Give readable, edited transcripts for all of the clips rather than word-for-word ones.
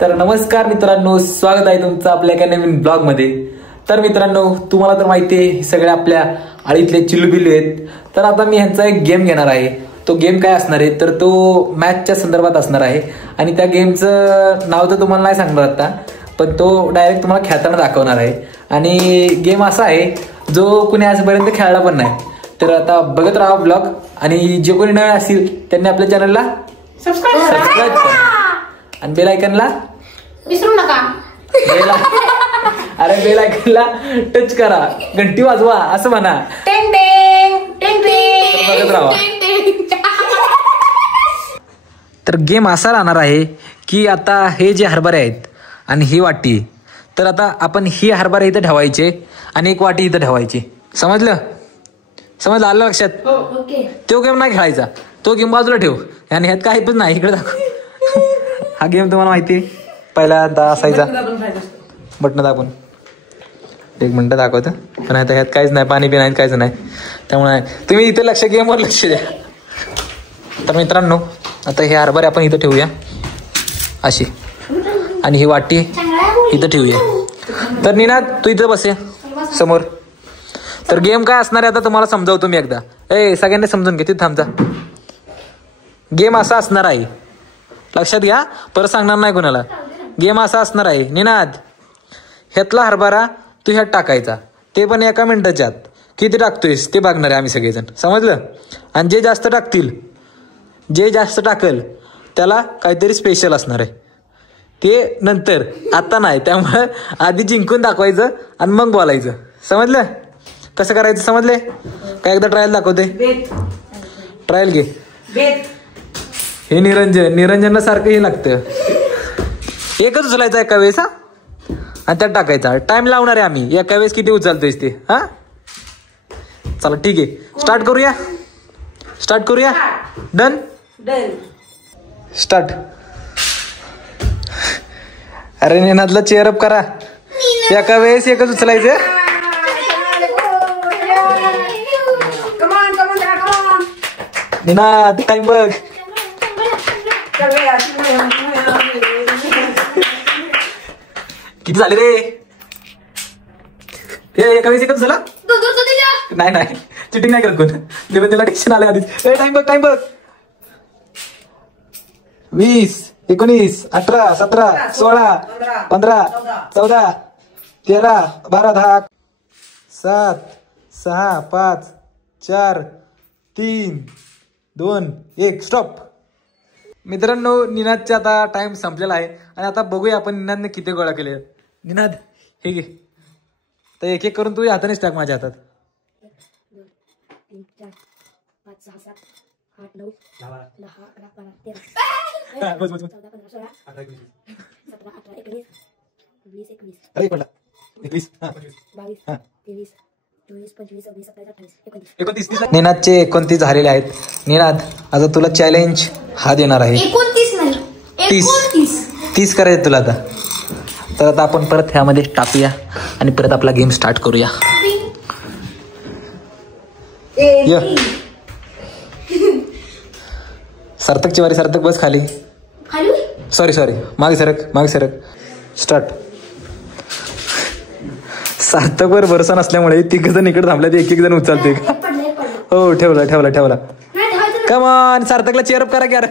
तर नमस्कार मित्रांनो, स्वागत आहे तुमचं आपल्या एका नवीन ब्लॉग मध्ये। तर मित्रांनो, तुम्हाला तर माहिती आहे सगळे आपल्या आळीतले चिल्लूबिल्लू आहेत। तर आता मी ह्यांचा एक गेम घेणार आहे। तो गेम काय असणार आहे तर तो मॅचच्या संदर्भात असणार आहे आणि त्या गेमचं नाव तर तुम्हाला नाही सांगणार आता, पण तो डायरेक्ट तुम्हाला खेळताना दाखवणार आहे। आणि गेम असा आहे जो कुणी आजपर्यंत खेळला पण नाही। तर आता बघत राहा ब्लॉग आणि जे कोणी नवीन असतील त्यांनी आपल्या चॅनलला सबस्क्राइब करा आणि बेल आयकनला विसरू नका। अरे बेल आयकनला टच करा, घंटी वाजवा असं म्हणा। टेंग टेंग टेंग टेंग बघत राहा। तर गेम असा राहणार आहे की आता हे जे हरभरे आहेत आणि ही वाटी, तर आता आपण ही हरभरे इथं ठेवायचे आणि एक वाटी इथं ठेवायची। समजलं? आलं लक्षात? तो गेम नाही खेळायचा, तो गेम बाजूला ठेव आणि ह्यात काही पण नाही। इकडे दाखव। हा गेम तुम्हाला माहिती आहे, पहिल्यांदा असायचा बटन दाबून। एक मिनिट दाखवतं, पण आता ह्यात काहीच नाही, पाणी बी नाही, काहीच नाही। त्यामुळे तुम्ही इथे गेमवर लक्ष द्या। तर मित्रांनो, आता हे हरभरे आपण इथं ठेवूया अशी, आणि ही वाटी इथं ठेवूया। तर निनाद तू इथं बसे समोर। तर गेम काय असणार आहे आता तुम्हाला समजावतो मी एकदा। सगळ्यांनी समजून घे, तिथे थांबता। गेम असा असणार आहे, लक्षात घ्या, परत सांगणार नाही कोणाला। गेम असा असणार आहे, निनाद ह्यातला हरभरा तू ह्यात टाकायचा, ते पण एका मिनिटाच्या आत। किती टाकतोयस ते बघणार आहे आम्ही सगळेजण, समजलं? आणि जे जास्त टाकल त्याला काहीतरी स्पेशल असणार आहे, ते नंतर, आता नाही। त्यामुळे आधी जिंकून दाखवायचं आणि मग बोलायचं, समजलं? कसं करायचं समजले? काय एकदा ट्रायल दाखवते, ट्रायल घे। हे निरंजन सारखं हे लागतं, एकच उचलायचं एका वेळेस, हा, आणि त्यात टाकायचा। टाइम लावणार आहे आम्ही, एका वेळेस किती उचलतोयस ते, हा। चला ठीक आहे, स्टार्ट करूया। Done start. अरे निनादला चेअर अप करा, एका वेळेस एकच उचलायचं। निनाद टाइम बघ। किती झाले रे? एका वेळेस एकच झाला? नाही, चिटिंग नाही करत कोण, जेव्हा त्याला टेन्शन आले आधीच। टाइम बघ। 20, 19, 18, 17, 16, 15, 14, 13, 12, 10, 7, 6, 5, 4, 3, 2, 1 स्टॉप। मित्रांनो, निनादचा आता टाइम संपलेला आहे आणि आता बघूया आपण निनादने किती गोळा केले। निनाद हे घे, तर एक एक करून तू हातानेच टाक माझ्या हातात। 1, 2, 3, 4, 5, 6, 7, 8, 9, 10, 11, 12, 13, 14, 15, 16, 17, 18, 19, 20, 21, अरे पडला 21, 22, 23, 24, 25, 26, 27, 28, 29। निनादचे 29 झालेले आहेत। निनाद आता तुला चॅलेंज हा देणार आहे। 29 नाही, 30 करायचे तुला आता। तर आता आपण परत ह्यामध्ये टाकूया आणि परत आपला गेम स्टार्ट करूया। सार्थकची वारी, सार्थक बस खाली। सॉरी, मागे सरक। स्टार्ट। सार्थकवर भरोसा नसल्यामुळे 3 जण इकडे थांबले, ते 1 जण उचलते। हो, ठेवला। कमान, सार्थकला चेअर अप करा की यार।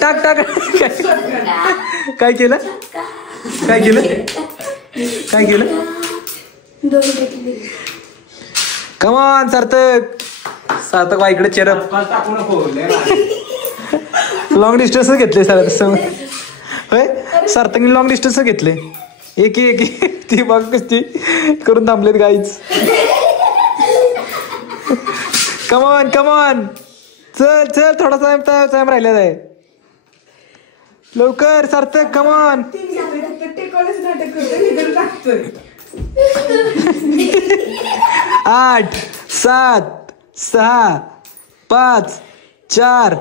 टाक। काय केलं? कमान सार्थक वा इकडे चेअर अप। लॉंग डिस्टन्स घेतले सार्थकने लॉंग डिस्टन्स घेतले। एक ती बघ कशी करून थांबलेत गाईच। कमॉन चल थोडासा टाइम राहिलेला आहे, लवकर सार्थक कमॉन। 8, 7, 6, 5, 4,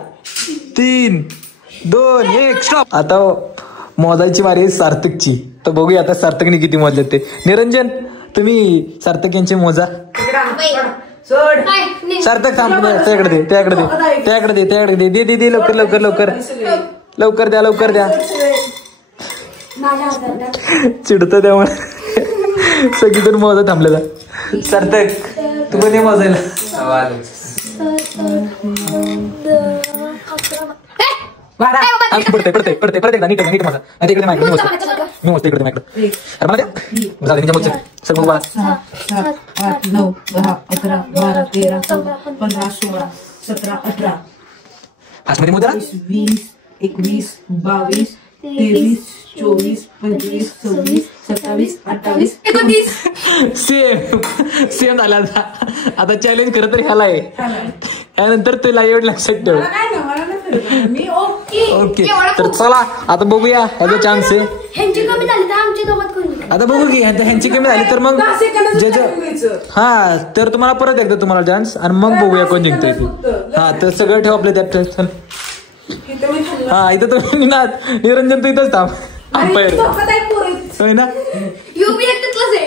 3, 2, 1 स्टॉप। आता मोजायची वारी सार्थकची, तर बघूया आता सार्थकने किती मोजले ते। निरंजन तुम्ही सार्थक यांचे मोजा। सार्थक थांब त्याकडे दे त्याकडे दे त्याकडे दे त्याकडे दे दे दे दे लवकर लवकर लवकर लवकर द्या लवकर द्या चिडतं त्यामुळे सगळीकडून मोजा थांबलेला सार्थक तू पण ये मोजायला पडते पडते पडते पडते एकदा नीट नीट माझा इकडे माहिती मी मोजतो इकडे माहिती अरे मला द्या मी मोजतो सर मग 7, 8, 9, 10, 11, 12, 13, 14, 15, 16, 17, 18 आजमध्ये मोजा 20, 21, 22, 23, 24, 25, 26, 27, 28, 29 सेम झाला आता चॅलेंज खरं तर ह्याला आहे त्यानंतर तुला एवढं लक्षात ठेव मी ओके ओके तर चला आता बघूया ह्याचा चान्स आहे ह्यांची कमी झाली तर आमची गमत करून आता बघू की ह्यांची कमी झाली तर मग हा तर तुम्हाला परत एकदा तुम्हाला चान्स आणि मग बघूया कोण जिंकतोय ते हा तर सगळं ठेव आपल्या त्यात टेन्शन हा इथं तुम्ही ना निरंजन तू इथंच थांब अंपायर होय ना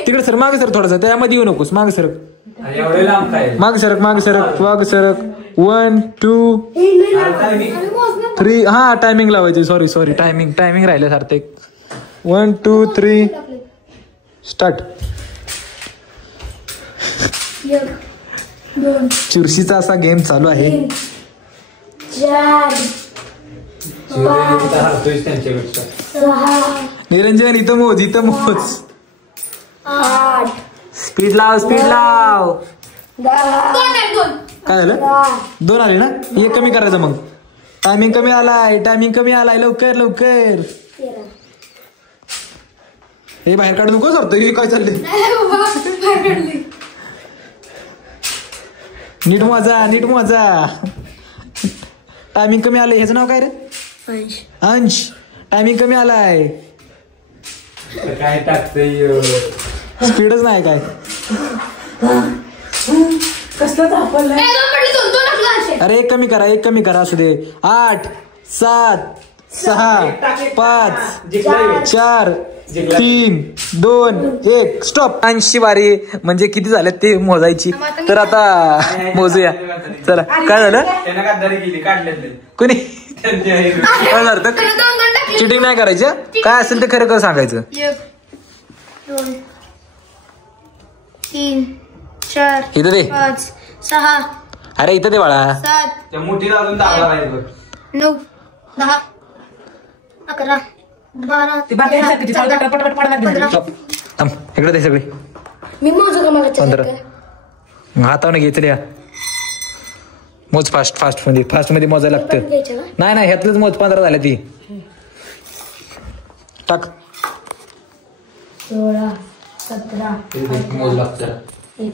तिकडे सर मागे सर थोडस त्यामध्ये येऊ नकोस मागे सर मागे सरक मागे सरक मागे सरक 1 2 3 हा टायमिंग लावायची सॉरी सॉरी टायमिंग टायमिंग राहिलं सार्थक 1 2 3 स्टार्ट चुरशीचा असा गेम चालू आहे 4 निरंजन इथं मोज 8 स्पीड लाव 10 काय झालं 2 आले ना एक कमी करायचं मग टायमिंग कमी आलाय लवकर लवकर 13 हे बाहेर काढू नको सरतो हे काय चाललंय नीट मोजा टायमिंग कमी आलंय ह्याचं नाव काय रे अंश टायमिंग कमी आलाय काय टाकतोय स्पीडच नाही काय कसलं थापलंय अरे एक कमी करा असू दे 8 7 6 5 4 3 2 1 स्टॉप 80 वारी म्हणजे किती झाले ते मोजायची तर आता मोजूया चला काय झालं त्यानं गद्दारी केली काढले कोणी चिटिंग नाही करायचं काय असेल ते खरं खरं सांगायचं 1 2 3 4 इथं दे 5 6 अरे इथं दे बाळा 7 त्या मुठीला अजून दाबला नाही बघ 9 10 11 12 स्टॉप थांब इकडे दे सगळे मी मोजू का मला 15 हातावने घ्यायचं द्या मोज फास्ट मध्ये मोजायला लागतं नाही ह्यातलंच मोज 15 झाल्या ती टाक 16 17 मोज लागतं 19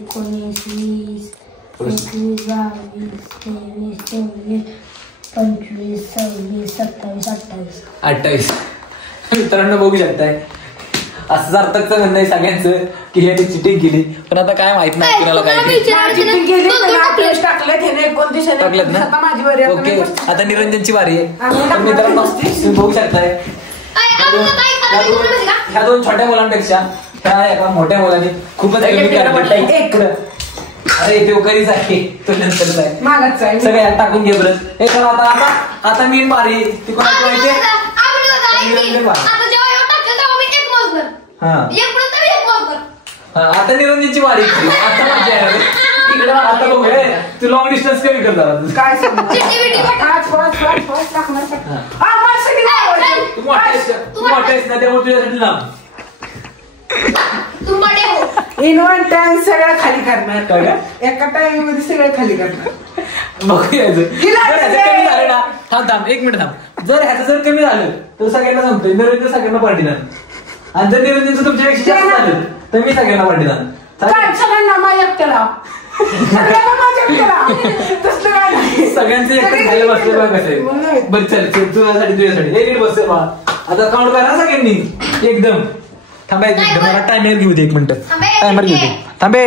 20 21 22 23 24 25 26 27 28 मित्रांनो बघू शकताय असं सार्थकचं म्हणणं आहे सगळ्यांचं की ह्याने चिटिंग केली पण आता काय माहित नाही कुणाला काय टाकलेत ना ओके आता निरंजनची वारी आहे तर मित्रांनो तुम्ही बघू शकताय ह्या 2 छोट्या मुलांपेक्षा त्या एका मोठ्या मुलांनी खूपच अरे ते कधीच आहे तो नंतरच आहे सगळ्या टाकून घे बरं हे चला आता मी मारी ती कोणाची माहिती आता निरंजनची वारी आता माझी आहे इकडे आता बघू तू लॉंग डिस्टन्स कमी कर जरा काय तू मोठा आहेस ना त्यामुळे तुझ्यासाठी लांब इन वन टाइम सगळं खाली करणार एका टाइम मध्ये सगळं खाली करणार बघूया कमी झालं ना थांब 1 मिनिट थांब जर ह्याचं जर कमी झालं तर सगळ्यांना सांगतोय निरंजन सगळ्यांना पार्टी देणार आणि जर निरंजनचं तुमच्यापेक्षा जास्त झालं तर मी सगळ्यांना पार्टी देणार सगळ्यांना माझ्या एकट्याला सगळ्यांचे एकटं खायला बसले बघ कसं आहे बरं चल तुझ्यासाठी एक बसते बा आता काउंट करा सगळ्यांनी एकदम थांबायचं एकदम मला टायमर घेऊ दे 1 मिनिट टायमर घेऊ दे थांबे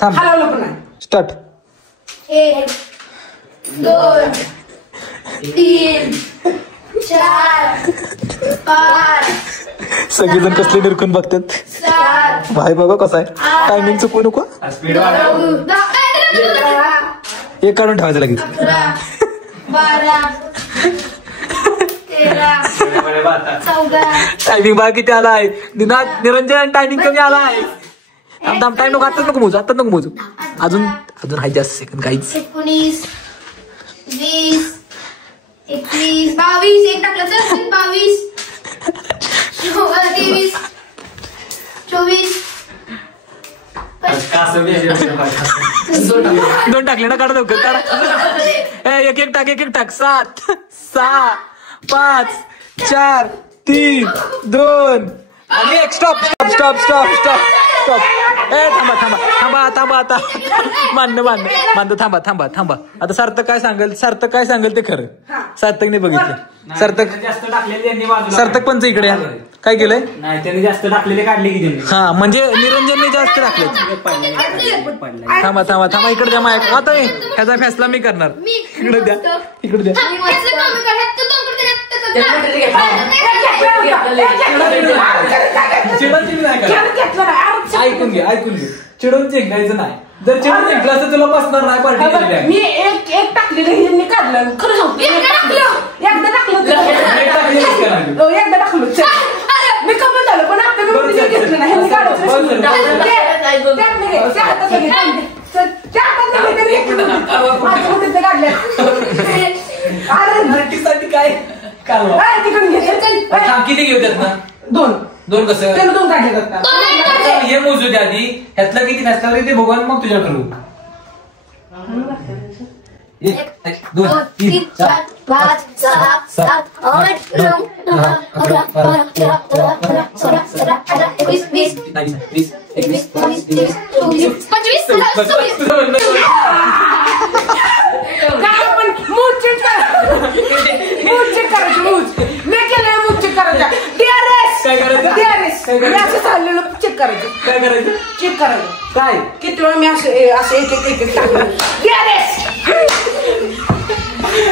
थांब हलवलं पण नाही स्टार्ट 1 2 3 4 5 सगळेजण कसले निरखून बघतात. भाई बघा कसा आहे. टायमिंग चुकवू नको. स्पीड वाढव. एक काढून ठेवायचं लगेच. 12 13 टायमिंग बघा किती आला आहे. निरंजन टायमिंग कमी आला आहे. थांब टाइम नको. आताच नको मोजू. आताच नको मोजू. अजून आहे जास्त सेकंड काहीच. 19 20 21 22 एक टाकलं तर 22 23 24 दोन टाकले ना. काढा लवकर काढा. एक एक टाक 7 6 5 4 3 2 आणि एक. स्टॉप. थांबा आता. बांध थांबा. आता सार्थक काय सांगेल ते खरं. सार्थकने बघितलं. जास्त टाकलेले यांनी बाजूला. सार्थक पंच इकडे या. काय केलंय? नाही त्यांनी जास्त टाकलेले काढले की त्यांनी. हा म्हणजे निरंजनने जास्त टाकले. थांबा इकडे द्या. माया आता ह्याचा फैसला मी करणार. इकडे द्या. ऐकून घे. चिडून जिंकायचं नाही. जर चिडून जिंकला तर तुला बसणार नाही पार्टी. मी एक टाकलेलं ह्यांनी काढलं. खरं सांगतो एकदा टाकलं. मी कमी झालं पण आता मी घेतलं नाही. ह्यांनी काढायचं काय किती घेऊ देत ना. 2 कसं 2 काढले जातात. हे मोजू द्या आधी. ह्यातलं किती फॅसला ते बघून मग तुझ्या ठरवू. 1 2 3 4 5 6 7 8 9 10 11 12 13 14 15 16 17 18 19 20 21 22 23 24 25 चेक करायचं. काय किती वेळा मी असं एक टाकलं.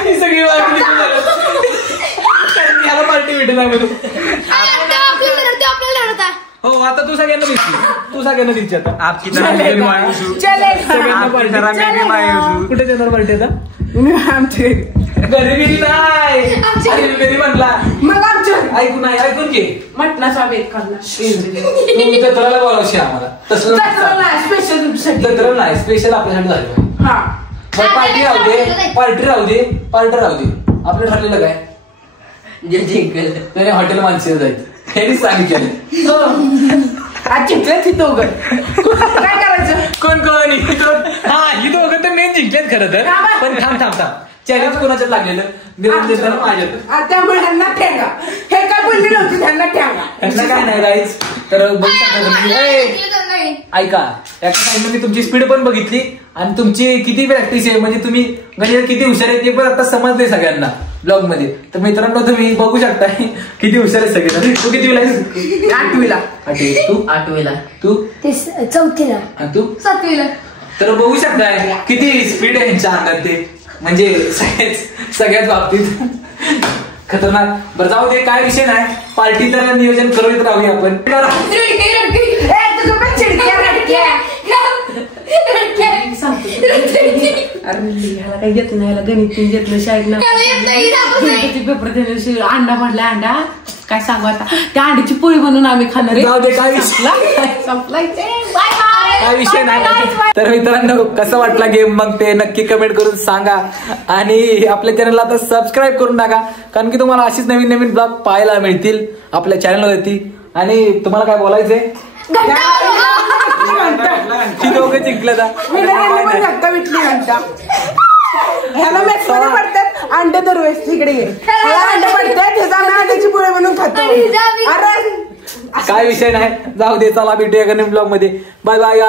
ही सगळी ह्याला पार्टी भेटेल नाही म्हणून. हो आता तू सगळ्यांना दिसली आता. आपकी तरह मैं भी मायूस हूँ. आपकी तरह मैं भी मायूस हूँ. कुठे देणार पार्टी आता? आमच्या गरीबी नाही घरी म्हणला. मग आमच्या ऐकून घे. मटणाचा बेत खाल्ला. तू जत्राला बोलावशी आम्हाला. तसं जत्रा नाही. स्पेशल आपल्यासाठी झालं. हा पार्टी राहू दे. आपलं ठरलेलं काय? त्याने हॉटेल मानसीला जायचं. हे सांगितलं. आज जिंकलं तिथं उघड. काय करायचं? कोण ही दोघं तर मेन जिंकल्यात खरं तर. पण थांब चॅलेंज कोणाच्यात लागलेलं? निरंजन माझ्यात. त्यामुळे ह्यांना ठेंगा. हे काय बोलले नव्हते. ह्यांना ठेंगा. ह्यांना काय नाही राईच. तर बघू शकता ऐका. एका साईडनं मी तुमची स्पीड पण बघितली आणि तुमची किती प्रॅक्टिस आहे. म्हणजे तुम्ही गणितात किती हुशार आहे ते पण आता समजते सगळ्यांना ब्लॉग मध्ये. तर मित्रांनो तुम्ही बघू शकता किती हुशार आहे सगळे. तू कितीला आहेस? 8वीला. तू 8वीला. तू 4थीला. आणि तू 7वीला. तर बघू शकताय किती स्पीड आहे यांच्या अंगात ते. म्हणजे सगळ्याच बाबतीत खतरनाक. बरं जाऊ दे. काय विषय नाही. पार्टी तर नियोजन करत राहूया आपण. ह्याला काही येत नाही. ह्याला गणित येत नाही. शाळेत पेपर देण्याशी अंडा म्हटला. अंडा काय सांगू आता. त्या अंड्याची पोळी बनवून आम्ही खाणार. जाऊ दे. काय विषय नाही. तर मित्रांनो कसं वाटला गेम मग ते नक्की कमेंट करून सांगा. आणि आपल्या चॅनलला आता सबस्क्राईब करून टाका. कारण की तुम्हाला अशीच नवीन ब्लॉग पाहायला मिळतील आपल्या चॅनलवरती. आणि तुम्हाला काय बोलायचंय? ती दोघं जिंकलं जा. ह्याला मॅक्स मध्ये पडतात. अंडे दरवेळेस तिकडे अंडे पडतात. अंड्याची पोळी बनवून खातो. काय विषय नाही. जाऊ दे. चला भेटूया नवीन ब्लॉग मध्ये. Bye bye.